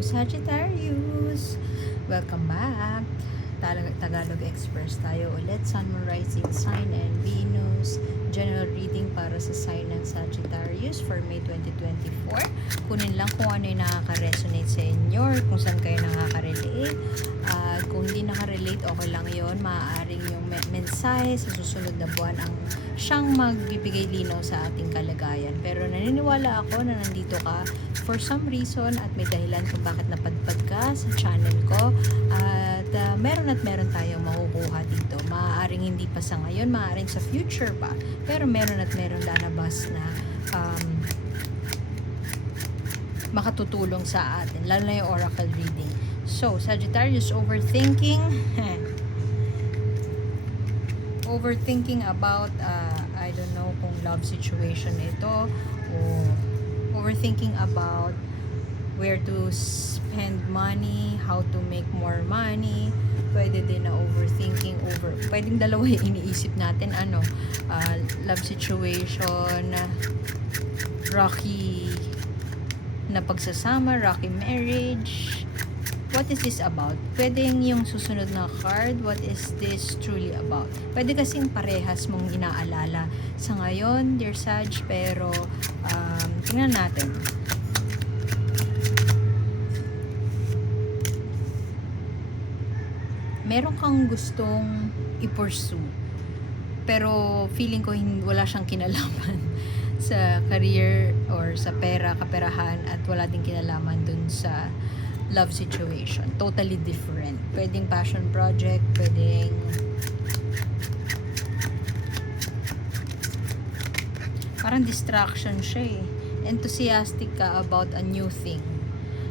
Hello Sagittarius! Welcome back! Tagalog Express tayo ulit. Sun, Moon, Rising Sign and Venus. General reading para sa sign ng Sagittarius for May 2024. Kunin lang kung ano yung nakaka-resonate sa inyo or kung saan kayo nakaka-relate. Kung hindi nakarelate, okay lang yon. Maaaring yung mensahe sa susunod na buwan ang siyang magbibigay linaw sa ating kalagayan. Pero naniniwala ako na nandito ka for some reason at may dahilan kung bakit napadpad ka sa channel ko. At meron tayong makukuha dito. Maaaring hindi pa sa ngayon, maaaring sa future pa. Pero meron lalabas na makatutulong sa atin. Lalo na yung oracle reading. So, Sagittarius, overthinking. Overthinking about, I don't know kung love situation ito. O overthinking about where to spend money, how to make more money. Pwede din na overthinking over. Pwedeng dalawa yung iniisip natin. Love situation, rocky na pagsasama, rocky marriage. What is this about? Pwede yung susunod na card, what is this truly about? Pwede kasing parehas mong inaalala sa ngayon, dear Sag, pero tingnan natin. Meron kang gustong i-pursue, pero feeling ko wala siyang kinalaman sa career or sa pera, kaperahan, at wala din kinalaman dun sa love situation. Totally different. Pwedeng passion project, pwedeng parang distraction siya eh. Enthusiastic ka about a new thing.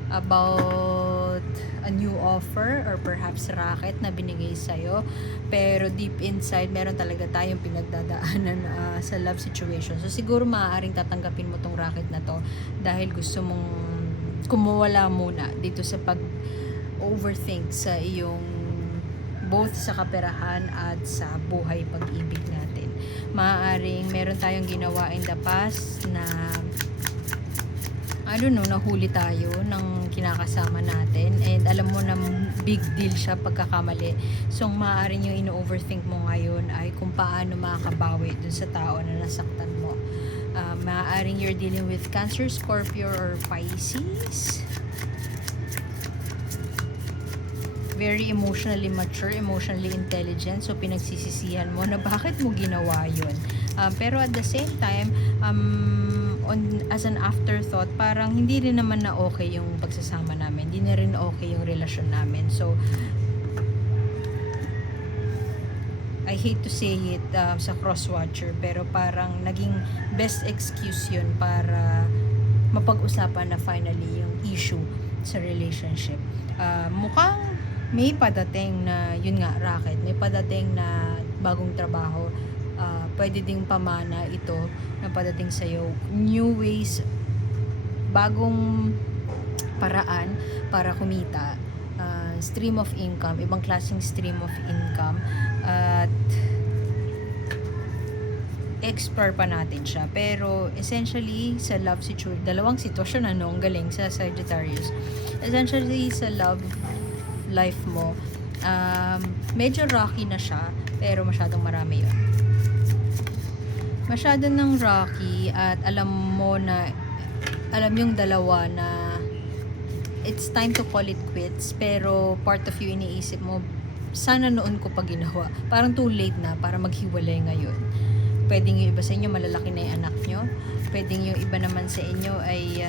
About a new offer or perhaps racket na binigay sa'yo. Pero deep inside, meron talaga tayong pinagdadaanan sa love situation. So siguro maaaring tatanggapin mo tong racket na to dahil gusto mong kumuwala muna dito sa pag-overthink sa iyong both sa kaperahan at sa buhay pag-ibig natin. Maaaring meron tayong ginawa in the past na I don't know, nahuli tayo ng kinakasama natin and alam mo na big deal siya pagkakamali. So maaaring yung ino-overthink mo ngayon ay kung paano makakabawi dun sa tao na nasaktan mo. Maaaring you're dealing with Cancer, Scorpio, or Pisces. Very emotionally mature, emotionally intelligent. So, pinagsisisihan mo na bakit mo ginawa yun. Pero at the same time, as an afterthought, parang hindi rin naman na okay yung pagsasama namin. Hindi na rin okay yung relasyon namin. So, I hate to say it sa cross-watcher, pero parang naging best excuse yun para mapag-usapan na finally yung issue sa relationship. Mukhang may padating na, yun nga, racket, may padating na bagong trabaho. Pwede ding pamana ito na padating sa'yo. New ways, bagong paraan para kumita. Stream of income, ibang klaseng stream of income. At explore pa natin siya. Pero essentially sa love situation, dalawang sitwasyon ang galing sa Sagittarius. Essentially sa love life mo, medyo rocky na siya, pero masyadong marami yun. Masyado ng rocky at alam yung dalawa na it's time to call it quits, pero part of you iniisip mo, sana noon ko pa ginawa. Parang too late na para maghiwalay ngayon. Pwedeng yung iba sa inyo malalaki na yung anak nyo. Pwedeng yung iba naman sa inyo ay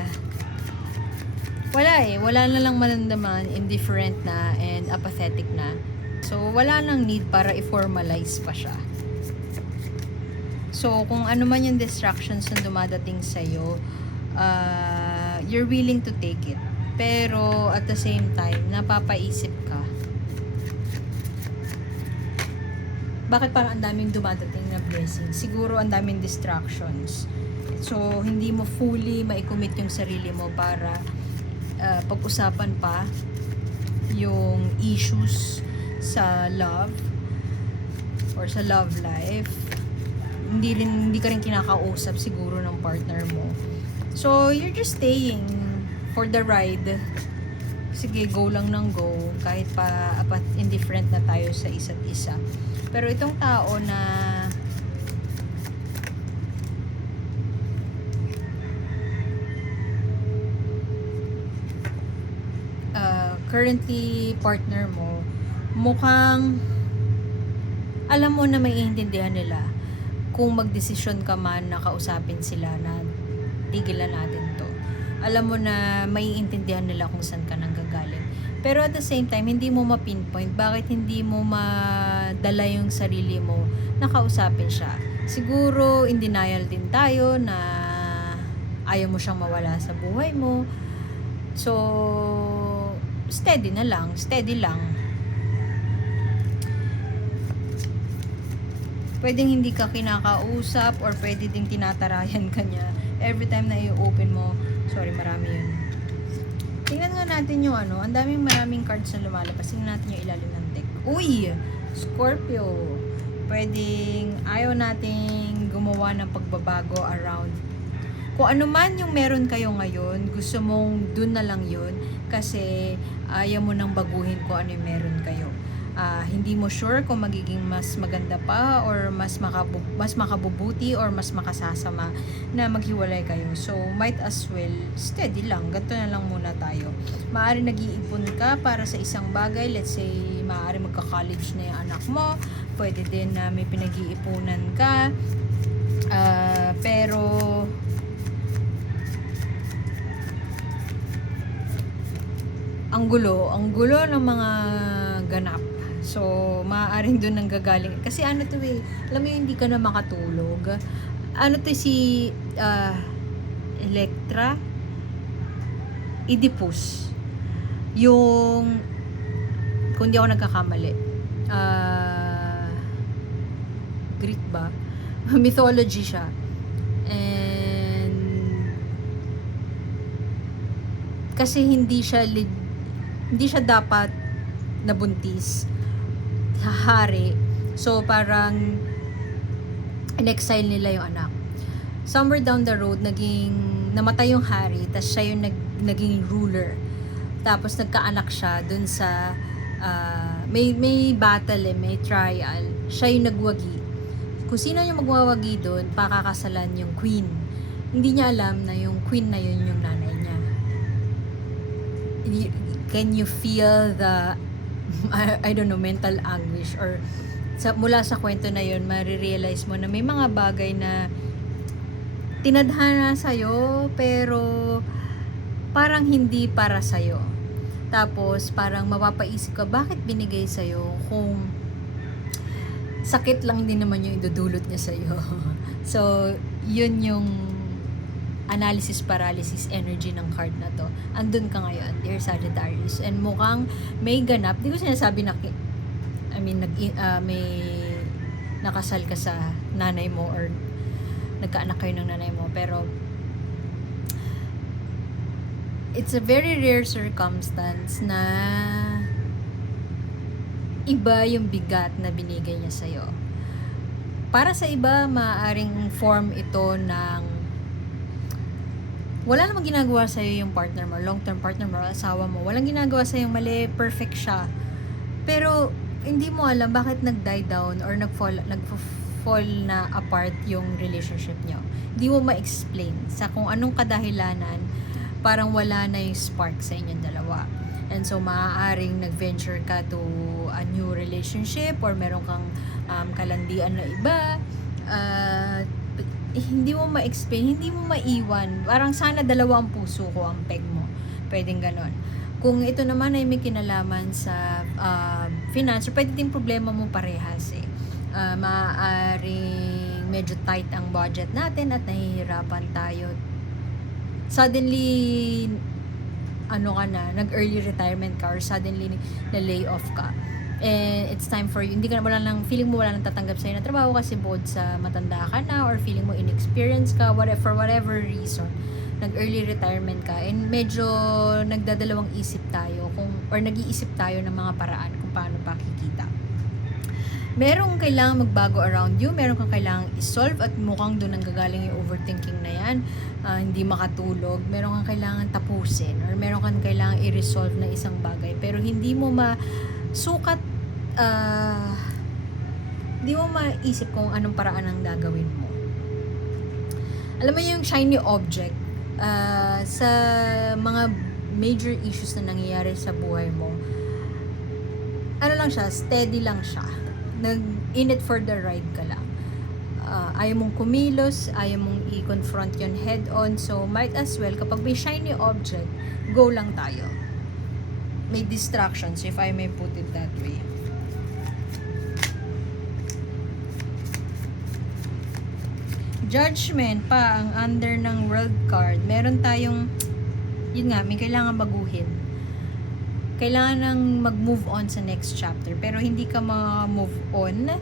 wala na lang malandaman, indifferent na and apathetic na. So wala nang need para i-formalize pa siya. So kung ano man yung distractions na dumadating sa'yo, you're willing to take it. Pero at the same time, napapaisip ka, bakit parang ang daming dumadating na blessings? Siguro ang daming distractions. So, hindi mo fully mai-commit yung sarili mo para pag-usapan pa yung issues sa love or sa love life. Hindi ka rin kinakausap siguro ng partner mo. So, you're just staying for the ride sige, go lang ng go, kahit pa apat indifferent na tayo sa isa't isa. Pero itong tao na currently partner mo, mukhang alam mo na maiintindihan nila kung magdesisyon ka man na kausapin sila na tigilan natin to. Alam mo na maiintindihan nila kung saan ka nanggagaling. Pero at the same time, hindi mo ma-pinpoint bakit hindi mo madala yung sarili mo na kausapin siya. Siguro in denial din tayo na ayaw mo siyang mawala sa buhay mo. So steady lang. Pwedeng hindi ka kinakausap or pwede ding tinatarayan ka niya. Every time na i-open mo, sorry, marami yun. Tingnan nga natin yung ano, ang maraming cards na lumalabas. Tingnan natin yung ilalim ng deck. Uy! Scorpio. Pwedeng ayaw nating gumawa ng pagbabago around. Kung ano man yung meron kayo ngayon, gusto mong dun na lang yun kasi ayaw mo nang baguhin kung ano yung meron kayo. Hindi mo sure kung magiging mas maganda pa or mas makabubuti or mas makasasama na maghiwalay kayo. So, might as well, steady lang. Ganito na lang muna tayo. Maaari nag-iipon ka para sa isang bagay. Let's say, maaari magka-college na yung anak mo. Pwede din na may pinag-iipunan ka. Pero ang gulo ng mga ganap. So, maaaring doon nanggagaling. Kasi ano to alam mo yung hindi ka na makatulog. Ano to si Electra? Oedipus. Yung, kung di ako nagkakamali, Greek ba? Mythology siya. And kasi hindi siya dapat nabuntis hari. So parang in-exile nila yung anak. Somewhere down the road namatay yung hari, tapos siya yung naging ruler. Tapos nagkaanak siya dun sa may battle, may trial. Siya yung nagwagi. Kung sino yung magwawagi dun, pakakasalan yung queen. Hindi niya alam na yung queen na yun yung nanay niya. Can you feel the I don't know, mental anguish or mula sa kwento na yun, marirealize mo na may mga bagay na tinadhana sa'yo pero parang hindi para sa'yo. Tapos parang mapapaisip ka, bakit binigay sa'yo kung sakit lang din naman yung idudulot niya sa'yo. So, yun yung analysis paralysis energy ng card na to. Andun ka ngayon, dear Sagittarius. And mukhang may ganap. Di ko sinasabi na may nakasal ka sa nanay mo or nagkaanak kayo ng nanay mo. Pero it's a very rare circumstance na iba yung bigat na binigay niya sa'yo. Para sa iba, maaaring form ito ng wala namang ginagawa sa'yo yung partner mo, long-term partner mo, asawa mo. Walang ginagawa sa'yo yung mali, perfect siya. Pero, hindi mo alam bakit nag-die down or nag-fall na apart yung relationship nyo. Hindi mo ma-explain sa kung anong kadahilanan, parang wala na yung spark sa inyong dalawa. And so, maaaring nag-venture ka to a new relationship or meron kang kalandian na iba. Hindi mo ma-explain, hindi mo maiwan. Parang sana dalawa ang puso ko, ang peg mo. Pwedeng ganon. Kung ito naman ay may kinalaman sa finance, pwede din problema mo parehas maaaring medyo tight ang budget natin at nahihirapan tayo. Suddenly, nag-early retirement ka or suddenly na-lay off ka. And it's time for you. Feeling mo wala nang tatanggap sa'yo na trabaho kasi both sa matanda ka na or feeling mo inexperienced ka, for whatever reason, nag-early retirement ka and medyo nagdadalawang isip tayo nag-iisip tayo ng mga paraan kung paano pakikita. merong kailangan magbago around you, meron kang kailangan isolve at mukhang doon ang gagaling yung overthinking na yan, hindi makatulog, meron kang kailangan tapusin or meron kang kailangan i-resolve na isang bagay pero hindi mo masukat, hindi mo maisip kung anong paraan ang gagawin mo. Alam mo yung shiny object, sa mga major issues na nangyayari sa buhay mo, ano lang siya, steady lang siya. In it for the ride ka lang. Ayaw mong kumilos, ayaw mong i-confront yun head on. So, might as well, kapag may shiny object, go lang tayo. May distractions, if I may put it that way. Judgment pa, ang under ng world card. Meron tayong, yun nga, may kailangan baguhin. Kailangan nang mag-move on sa next chapter. Pero hindi ka ma-move on.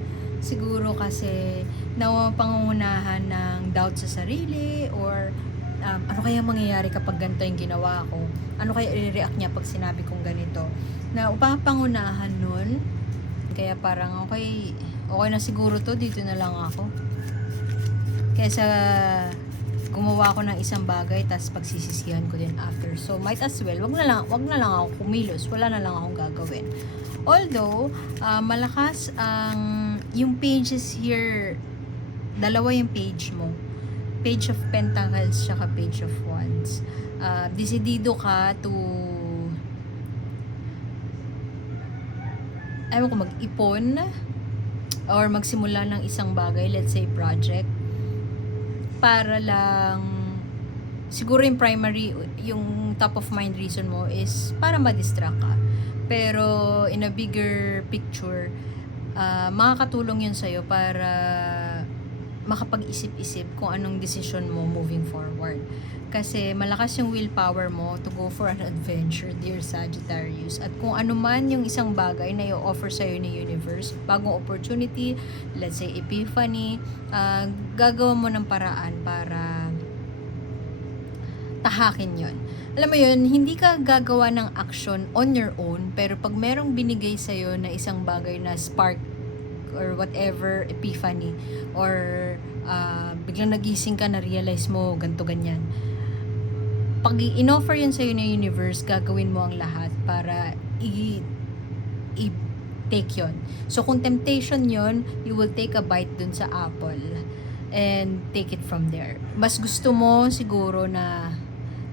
Siguro kasi napapangunahan ng doubt sa sarili or ano kaya mangyayari kapag ganito yung ginawa ko? Ano kaya i-react niya pag sinabi kong ganito? Na upapangunahan nun. Kaya parang okay na siguro to, dito na lang ako. Kaysa gumawa ako ng isang bagay tas pagsisisihan ko din after. So might as well, wag na lang ako kumilos, wala na lang akong gagawin. Although malakas ang yung pages here, dalawa yung page mo. Page of Pentacles tsaka Page of Wands. Desidido ka to ayaw ko mag-ipon or magsimula ng isang bagay, let's say project, para lang siguro yung primary, yung top of mind reason mo is para ma-distract ka. Pero in a bigger picture, makakatulong yun sa'yo para makapag-isip-isip kung anong decision mo moving forward. Kasi malakas yung willpower mo to go for an adventure, dear Sagittarius. At kung ano man yung isang bagay na i-offer sa'yo ni universe, bagong opportunity, let's say epiphany, gagawa mo ng paraan para tahakin yon. Alam mo yun, hindi ka gagawa ng action on your own, pero pag merong binigay sa'yo na isang bagay na spark or whatever, epiphany, or biglang nagising ka na realize mo ganto ganyan, pag in-offer yun sa'yo ng universe, gagawin mo ang lahat para i-take yun. So kung temptation yun, you will take a bite dun sa apple and take it from there. Mas gusto mo siguro na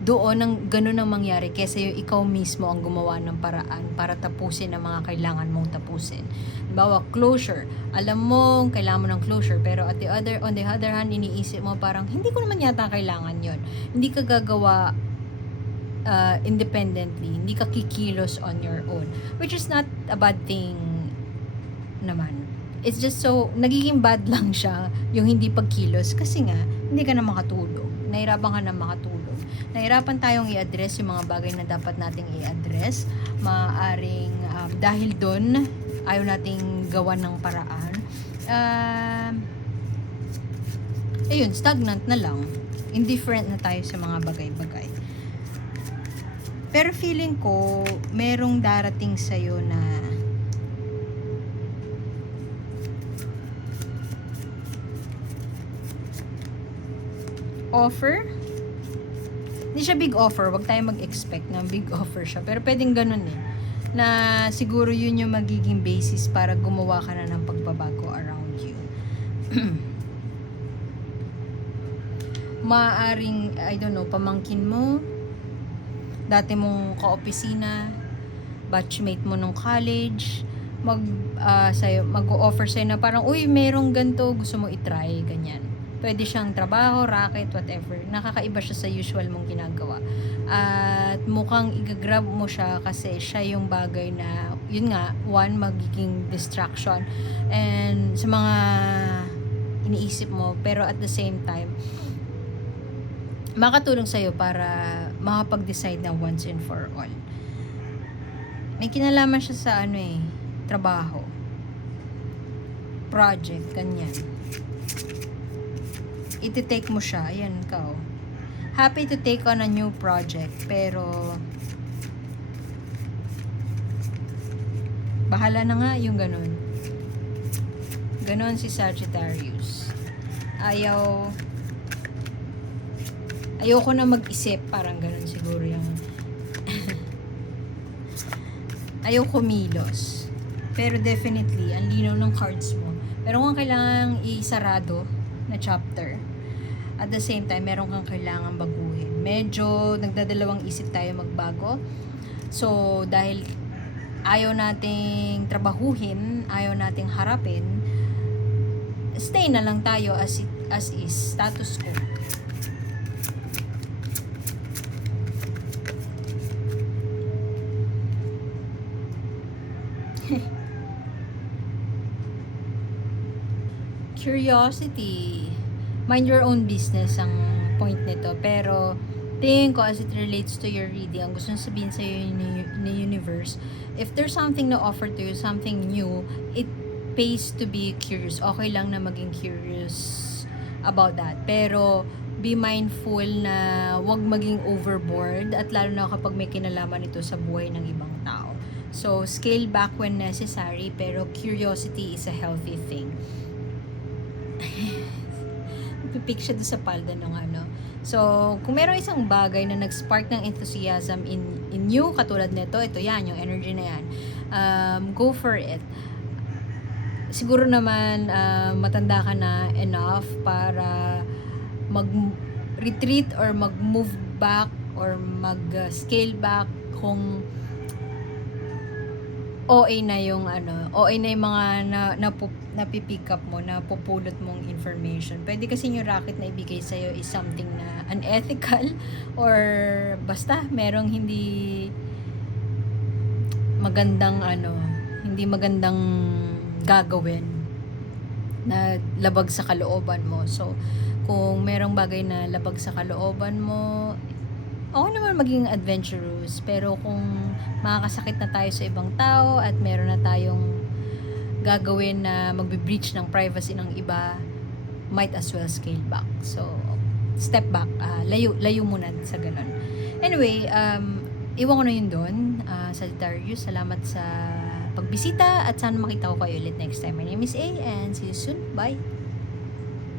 doon ang ganun ang mangyari kaysa yung ikaw mismo ang gumawa ng paraan para tapusin ang mga kailangan mong tapusin. Halimbawa, closure. Alam mo, kailangan mo ng closure, pero on the other hand, iniisip mo parang, hindi ko naman yata kailangan yon. Hindi ka gagawa independently. Hindi ka kikilos on your own. Which is not a bad thing naman. It's just so, nagiging bad lang siya yung hindi pagkilos kasi nga, hindi ka na makatulog. Nahirapan ka na makatulog. Nahirapan tayong i-address yung mga bagay na dapat nating i-address. Maaaring dahil doon, ayaw nating gawan ng paraan. Ayun, stagnant na lang. Indifferent na tayo sa mga bagay-bagay. Pero feeling ko, merong darating sa'yo na offer. Hindi siya big offer, wag tayo mag-expect na big offer siya. Pero pwedeng ganun eh. Na siguro yun yung magiging basis para gumawa ka na ng pagbabago around you. Maaring, I don't know, pamangkin mo, dati mong ka-opisina, batchmate mo nung college, mag-offer sa'yo na parang, uy, merong ganito, gusto mo itry, ganyan. Pwede siyang trabaho, racket, whatever. Nakakaiba siya sa usual mong ginagawa. At mukhang igagrab mo siya kasi siya yung bagay na, yun nga, one, magiging distraction. And sa mga iniisip mo, pero at the same time, makatulong sa'yo para makapag-decide na once and for all. May kinalaman siya sa trabaho, project, ganyan. Iti-take mo siya, ayan ikaw. Happy to take on a new project, pero bahala na nga yung ganun. Ganon si Sagittarius. Ayoko na mag-isip, parang ganon siguro yung ayaw kumilos. Pero definitely, ang linaw ng cards mo. Pero kung kailangan isarado na chapter, at the same time, meron kang kailangan baguhin. Medyo nagdadalawang isip tayo magbago. So, dahil ayaw nating trabahuhin, ayaw nating harapin, stay na lang tayo as is, status quo. Curiosity. Mind your own business ang point nito. Pero, tingin ko as it relates to your reading, ang gusto sabihin sa'yo ni universe, if there's something na offer to you, something new, it pays to be curious. Okay lang na maging curious about that. Pero, be mindful na wag maging overboard at lalo na kapag may kinalaman ito sa buhay ng ibang tao. So, scale back when necessary, pero curiosity is a healthy thing. Pipik siya doon sa palda ng ano. So, kung meron isang bagay na nag-spark ng enthusiasm in you, katulad nito, ito yan, yung energy na yan, go for it. Siguro naman, matanda ka na enough para mag-retreat or mag-move back or mag-scale back kung OA na yung OA na yung mga napipick up mo, na pupulot mong information. Pwede kasi yung racket na ibigay sa'yo is something na unethical or basta merong hindi magandang gagawin na labag sa kalooban mo. So, kung merong bagay na labag sa kalooban mo, okay naman maging adventurous, pero kung makakasakit na tayo sa ibang tao at meron na tayong gagawin na magbe-breach ng privacy ng iba, might as well scale back. So, step back, layo muna sa ganun. Anyway, iwan ko na yun doon. Sagittarius, salamat sa pagbisita at sana makita ko kayo ulit next time. My name is A and see you soon. Bye!